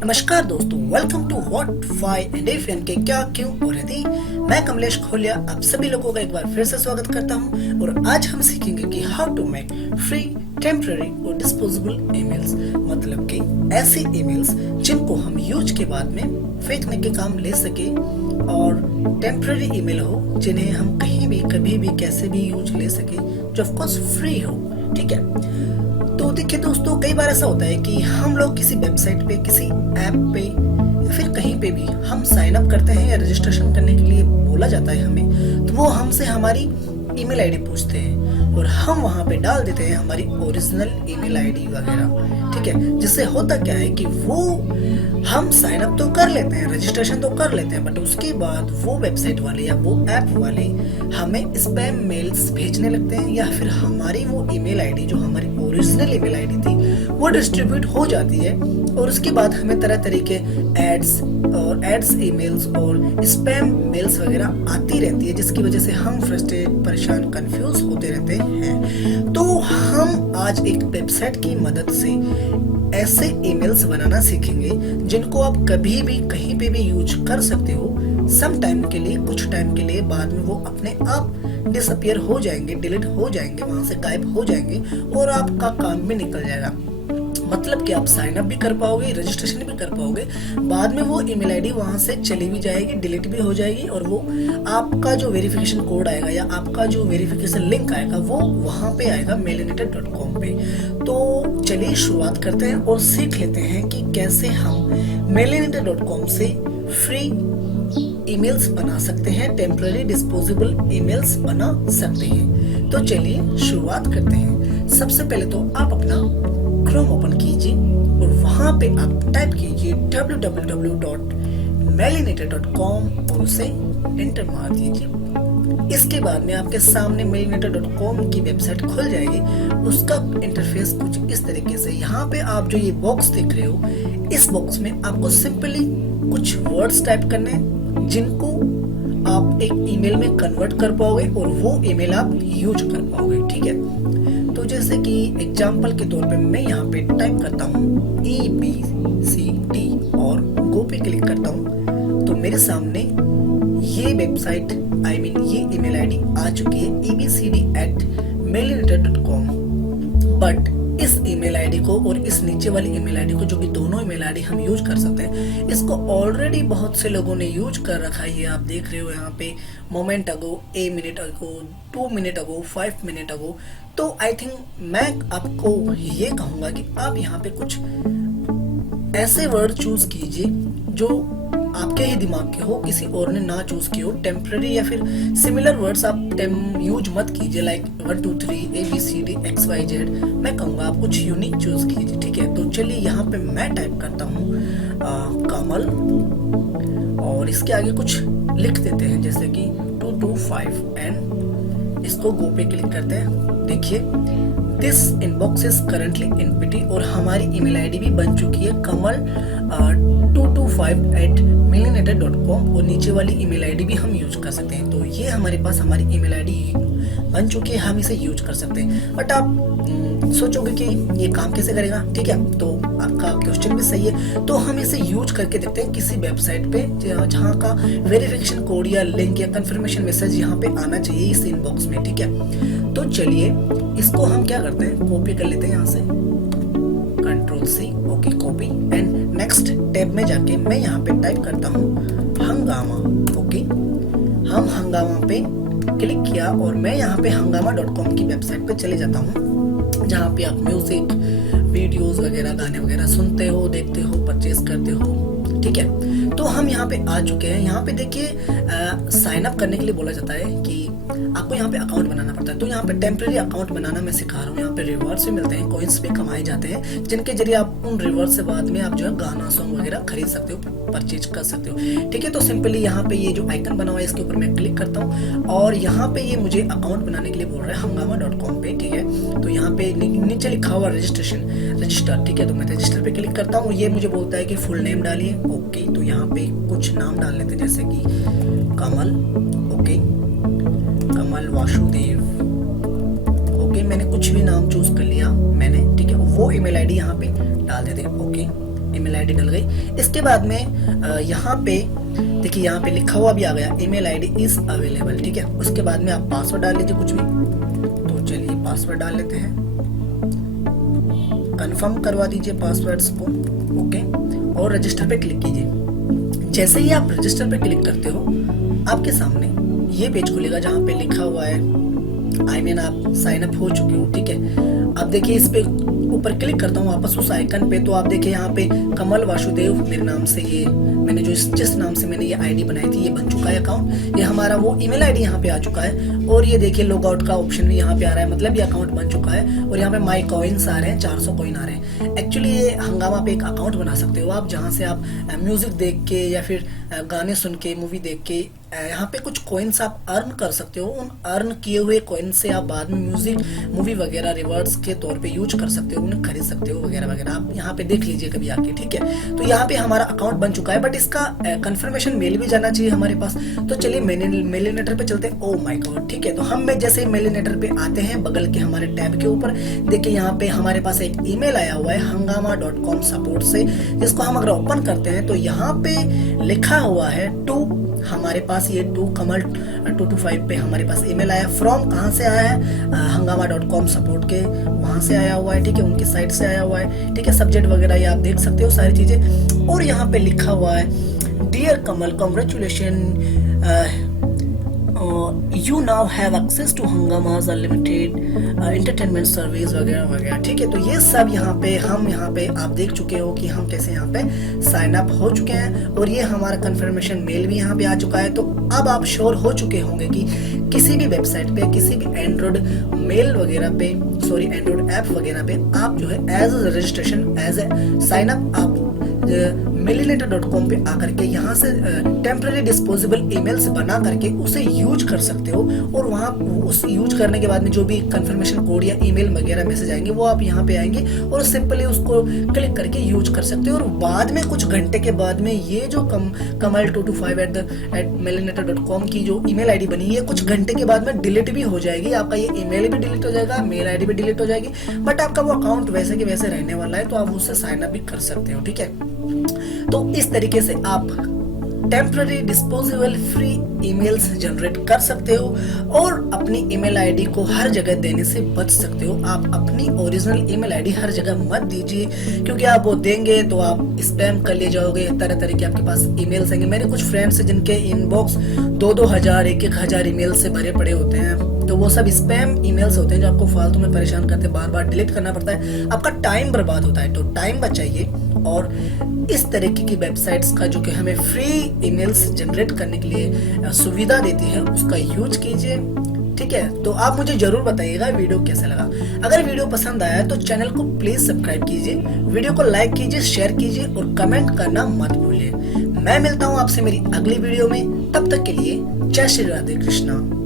नमस्कार दोस्तों, welcome to what why and if एन के क्या क्यों और यदि। मैं कमलेश खोलिया आप सभी लोगों का एक बार फिर से स्वागत करता हूं और आज हम सीखेंगे कि how to make free temporary और डिस्पोजेबल ईमेल्स, मतलब कि ऐसी ईमेल्स जिनको हम यूज के बाद में फेंकने के काम ले सके और टेम्पररी ईमेल हो जिन्हें हम कहीं भी कभी भी कैसे भी यूज ले सके, जो ऑफ कोर्स फ्री हो। ठीक है, तो देखिए दोस्तों, कई बार ऐसा होता है कि हम लोग किसी वेबसाइट पे, किसी ऐप पे या फिर कहीं पे भी हम साइन अप करते हैं या रजिस्ट्रेशन करने के लिए बोला जाता है हमें, तो वो हमसे हमारी ईमेल आईडी पूछते हैं और हम वहाँ पे डाल देते हैं हमारी ओरिजिनल ईमेल आईडी वगैरह। ठीक है, जिससे होता क्या है कि वो हम साइन अप तो कर लेते हैं, रजिस्ट्रेशन तो कर लेते हैं, बट उसके बाद वो वेबसाइट वाले या वो ऐप वाले हमें स्पैम मेल्स भेजने लगते हैं या फिर हमारी वो ईमेल आईडी जो हमारी ओरिजिनल ईमेल आईडी थी वो डिस्ट्रीब्यूट हो जाती है और उसके बाद हमें तरह तरह के एड्स ईमेल्स और स्पैम मेल्स वगैरह आती रहती है, जिसकी वजह से हम फ्रस्ट्रेट, परेशान, कंफ्यूज होते रहते हैं। तो हम आज एक वेबसाइट की मदद से ऐसे ईमेल्स बनाना सीखेंगे जिनको आप कभी भी कहीं पे भी यूज कर सकते हो। सम टाइम के लिए, कुछ टाइम के लिए, बाद में वो अपने आप डिसअपियर हो जाएंगे, डिलीट हो जाएंगे, वहां से गायब हो जाएंगे और आपका काम भी निकल जाएगा। मतलब कि आप साइन अप भी कर पाओगे, रजिस्ट्रेशन भी कर पाओगे, बाद में वो ईमेल आईडी वहां से चली भी जाएगी, डिलीट भी हो जाएगी और वो आपका जो वेरिफिकेशन कोड आएगा या आपका जो वेरिफिकेशन लिंक आएगा वो वहां पे आएगा mailinator.com पे। तो चलिए शुरुआत करते हैं और सीख लेते हैं कि कैसे हम mailinator.com से फ्री ईमेल्स बना सकते हैं, टेम्पररी डिस्पोजेबल ईमेल्स बना सकते हैं। तो चलिए शुरुआत करते हैं। सबसे पहले तो आप अपना क्रोम ओपन कीजिए और वहां पे आप टाइप कीजिए www.mailinator.com और उसे एंटर मार दीजिए। इसके बाद में आपके सामने mailinator.com की वेबसाइट खुल जाएगी। उसका इंटरफेस कुछ इस तरीके से, यहाँ पे आप जो ये बॉक्स देख रहे हो, इस बॉक्स में आपको सिंपली कुछ वर्ड्स टाइप करने हैं जिनको आप एक ईमेल में कन्वर्ट कर पाओगे और वो ईमेल आप यूज कर पाओगे। ठीक है, तो जैसे कि एग्जांपल के तौर पे मैं यहाँ पे टाइप करता हूँ EBCD और गो पे क्लिक करता हूँ तो मेरे सामने ये वेबसाइट ये ईमेल आईडी आ चुकी है ebcd@mailinator.com। बट इस ईमेल आईडी को और इस नीचे वाली ईमेल आईडी को, जो कि दोनों ईमेल आईडी हम यूज कर सकते हैं, इसको ऑलरेडी बहुत से लोगों ने यूज कर रखा है। आप देख रहे हो यहाँ पे moment ago, a minute ago, 2 minute ago, 5 minute ago. तो आई थिंक मैं आपको ये कहूंगा कि आप यहाँ पे कुछ ऐसे वर्ड चूज कीजिए जो आपके ही दिमाग के हो, किसी और ने ना चूज किए हो। टेम्पररी या फिर सिमिलर वर्ड्स आप यूज मत कीजिए, लाइक 1 2 3 ABCD XYZ। मैं कहूँगा आप कुछ यूनिक चूज कीजिए। ठीक है, तो चलिए यहाँ पे मैं टाइप करता हूँ कमल और इसके आगे कुछ लिख देते हैं जैसे कि 225 एंड इसको गो पे क्लिक करते हैं। देखिए this inbox is currently empty और हमारी ईमेल आईडी भी बन चुकी है कमल 225@mailinator.com और नीचे वाली ईमेल आईडी भी हम यूज कर सकते हैं। तो ये हमारे पास हमारी ईमेल आईडी बन चुकी है, हम इसे यूज कर सकते हैं। बट आप सोचोगे कि ये काम कैसे करेगा। ठीक है, तो आपका क्वेश्चन भी सही है। तो हम इसे यूज करके देखते हैं किसी वेबसाइट पे जहाँ का वेरिफिकेशन कोड या लिंक या कंफर्मेशन मैसेज यहाँ पे आना चाहिए इस इनबॉक्स में। ठीक है, तो चलिए इसको हम क्या करते हैं, कॉपी कर लेते हैं यहाँ से, Ctrl+C, okay copy, and next tab में जाके मैं यहाँ पे टाइप करता हूँ हंगामा। ओके, हम हंगामा पे क्लिक किया और मैं यहाँ पे hangama.com की वेबसाइट पे चले जाता हूँ जहाँ पे आप म्यूजिक, वीडियोस वगैरह, गाने वगैरह सुनते हो, देखते हो, परचेज करते हो। ठीक है, तो हम यहाँ पे आ चुके हैं। यहाँ पे देखिए साइन अप करने के लिए बोला जाता है कि आपको यहाँ पे अकाउंट बनाना पड़ता है। तो यहाँ पे टेम्पररी अकाउंट बनाना मैं सिखा रहा हूँ। यहाँ पे रिवॉर्ड्स भी मिलते हैं, कॉइन्स भी कमाए जाते हैं, जिनके जरिए आप उन रिवॉर्ड से बाद में आप जो है गाना, सॉन्ग वगैरह खरीद सकते हो, परचेज कर सकते हो। ठीक है, तो सिंपली यहाँ पे ये जो आइकन बना हुआ है इसके ऊपर मैं क्लिक करता हूँ और यहाँ पे ये मुझे अकाउंट बनाने के लिए बोल रहा है hangama.com पे। ठीक है, तो यहाँ पे नीचे लिखा हुआ रजिस्टर। ठीक है, तो मैं रजिस्टर पे क्लिक करता हूँ। ये मुझे बोलता है कि फुल नेम डालिए। ओके, तो यहाँ पे कुछ नाम डाल लेते हैं जैसे कि कमल, ओके, कमल वासुदेव। ओके, मैंने कुछ भी नाम चूज कर लिया मैंने। ठीक है, वो ईमेल आईडी यहाँ पे डाल डाल देते हैं। ओके, ईमेल आईडी डल गई। इसके बाद में यहाँ पे देखिए, यहाँ पे लिखा हुआ भी आ गया ईमेल आईडी इज अवेलेबल। ठीक है, उसके बाद में आप पासवर्ड डाल लीजिए कुछ भी। तो चलिए पासवर्ड डाल लेते हैं, कंफर्म करवा दीजिए पासवर्ड्स को। ओके, और रजिस्टर पे क्लिक कीजिए। जैसे ही आप रजिस्टर पे क्लिक करते हो, आपके सामने ये पेज खुलेगा जहाँ पे लिखा हुआ है आप साइन अप हो चुके हो। ठीक है, अब देखिए इस पे ऊपर क्लिक करता हूँ वापस उस आइकन पे, तो आप देखिए यहाँ पे कमल वासुदेव मेरे नाम से, ये मैंने जिस नाम से मैंने ये आईडी बनाई थी, ये बन चुका है अकाउंट। ये हमारा वो ईमेल आईडी यहाँ पे आ चुका है। और ये देखिए लॉग आउट का ऑप्शन भी यहाँ पे आ रहा है, मतलब ये अकाउंट बन चुका है। और यहाँ पे माई कॉइन्स आ रहे हैं, 400 कॉइन आ रहे हैं। एक्चुअली ये हंगामा पे एक अकाउंट बना सकते हो आप, जहाँ से आप म्यूजिक देख के या फिर गाने सुन के, मूवी देख के यहाँ पे कुछ कॉइन्स आप अर्न कर सकते हो। उन अर्न किए हुए कॉइन से आप बाद में म्यूजिक, मूवी वगैरह रिवॉर्ड्स के तौर पे यूज कर सकते हो, उन्हें खरीद सकते हो वगैरह वगैरह। आप यहाँ पे देख लीजिए कभी आके। ठीक है, तो यहाँ पे हमारा अकाउंट बन चुका है, बट इसका कंफर्मेशन मेल भी जाना चाहिए हमारे पास। तो चलिए मेलिनेटर पे चलते हैं। ओ माय गॉड, ठीक है, तो हम जैसे मेलिनेटर पे आते हैं, बगल के हमारे टैब के ऊपर देखिए यहाँ पे हमारे पास एक ईमेल आया हुआ है hangama.com सपोर्ट से, जिसको हम अगर ओपन करते हैं तो यहाँ पे लिखा हुआ है टू, हमारे पास ये टू कमल 225 पे हमारे पास ईमेल आया। फ्रॉम कहाँ से आया है? hangama.com सपोर्ट के वहां से आया हुआ है। ठीक है, उनकी साइट से आया हुआ है। ठीक है, सब्जेक्ट वगैरह ये आप देख सकते हो सारी चीजें। और यहाँ पे लिखा हुआ है dear Kamal, congratulation, you now have access to Hangama's unlimited entertainment service वगैरह वगैरह। ठीक है, तो ये सब यहाँ पे आप देख चुके हो कि हम कैसे यहाँ पे साइन अप हो चुके हैं। और ये हमारा कंफर्मेशन मेल भी यहाँ पे आ चुका है। तो अब आप श्योर हो चुके होंगे कि किसी भी वेबसाइट पे, किसी भी एंड्रॉइड मेल वगैरह पे, एंड्रॉइड ऐप वगैरह पे आप जो है as a registration, as a sign up आप मेलिनेटर.com पे आकर के यहाँ से टेम्पररी डिस्पोजेबल ईमेल्स बना करके उसे यूज कर सकते हो। और वहाँ उस यूज करने के बाद में जो भी कंफर्मेशन कोड या ईमेल वगैरह मैसेज आएंगे वो आप यहाँ पे आएंगे और सिंपली उसको क्लिक करके यूज कर सकते हो। और बाद में कुछ घंटे के बाद में ये जो कमल 225@मेलिनेटर.com की जो ईमेल आईडी बनी है, कुछ घंटे के बाद में डिलीट भी हो जाएगी। आपका ये ईमेल भी डिलीट हो जाएगा, मेल आईडी भी डिलीट हो जाएगी, बट आपका वो अकाउंट वैसे के वैसे रहने वाला है। तो आप उससे साइन अप भी कर सकते हो। ठीक है, तो इस तरीके से आप temporary disposable free emails generate कर सकते हो और अपनी ईमेल आईडी को हर जगह देने से बच सकते हो। आप अपनी ओरिजिनल ईमेल आईडी हर जगह मत दीजिए, क्योंकि आप वो देंगे तो आप स्पैम कर लिए जाओगे, तरह तरह के आपके पास ईमेल्स आएंगे। मेरे कुछ फ्रेंड्स हैं जिनके इनबॉक्स 2-2 हजार 1-1 हजार ईमेल से भरे पड़े होते हैं। तो वो सब स्पैम ईमेल्स होते हैं जो आपको फालतू में परेशान करते हैं, बार बार डिलीट करना पड़ता है, आपका टाइम बर्बाद होता है। तो टाइम बचाइए और इस तरीके की वेबसाइट्स का जो कि हमें फ्री ईमेल्स जनरेट करने के लिए सुविधा देती है उसका यूज कीजिए। ठीक है, तो आप मुझे जरूर बताइएगा वीडियो कैसा लगा। अगर वीडियो पसंद आया तो चैनल को प्लीज सब्सक्राइब कीजिए, वीडियो को लाइक कीजिए, शेयर कीजिए और कमेंट करना मत भूलिए। मैं मिलता हूँ आपसे मेरी अगली वीडियो में, तब तक के लिए जय श्री राधे कृष्णा।